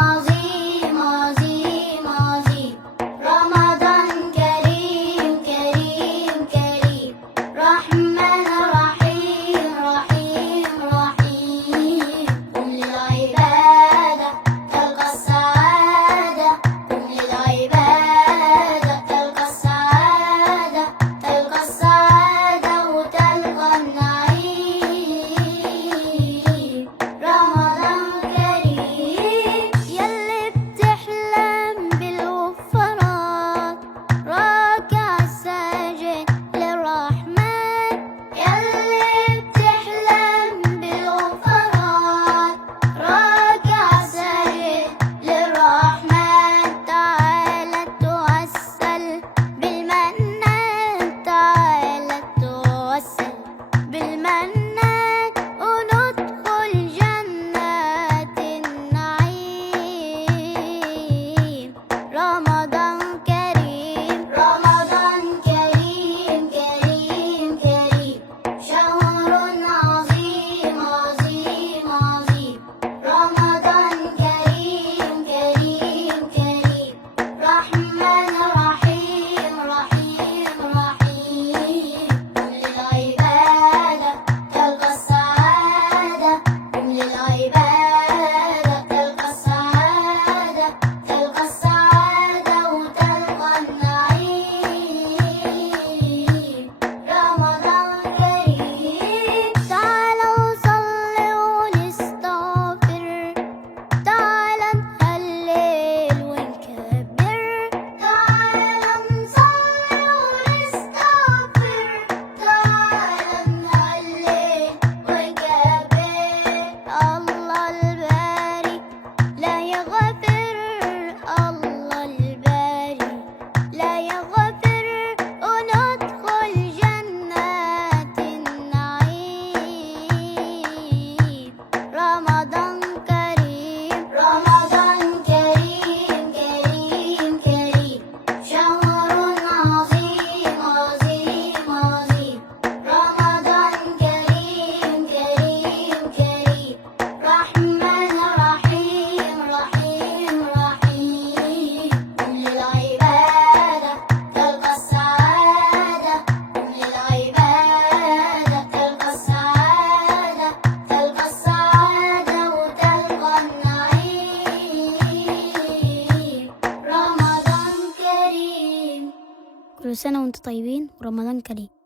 عظيم عظيم عظيم. رمضان كريم كريم كريم. رحمن رحيم رحيم رحيم. قم للعبادة تلقى السعادة. قم للعبادة تلقى السعادة. تلقى السعادة وتلقى النعيم. رمضان كريم. يلي بتحلم بالغفران راكع ساجد للرحمن. يلي بتحلم بالغفران راكع ساجد للرحمن. تعال توسل بالمنان. تعال توسل بالمنان وندخل جنات النعيم. رمضان كريم. رمضان كريم كريم كريم. شهر عظيم عظيم عظيم. رمضان كريم كريم كريم. رحمن رحيم رحيم رحيم. قم للعبادة تلقى السعادة. قم للعبادة تلقى السعادة. تلقى السعادة وتلقى النعيم. رمضان كريم. تعالوا صلي ونستغفر. تعالى نهلل ونكبر. تعالى نصلي ونستغفر. تعالى نهلل ونكبر. الله الباري لا يغفر. الله الباري لا يغفر. وندخل جنات النعيم. رمضان كريم. رمضان كريم كريم كريم. شهر عظيم عظيم عظيم. رمضان كريم كريم كريم. رحمن رحيم رحيم رحيم. قم للعبادة تلقى السعادة. قم للعبادة تلقى السعادة. تلقى السعادة وتلقى النعيم. رمضان كريم. كل سنة وانتم طيبين ورمضان كريم.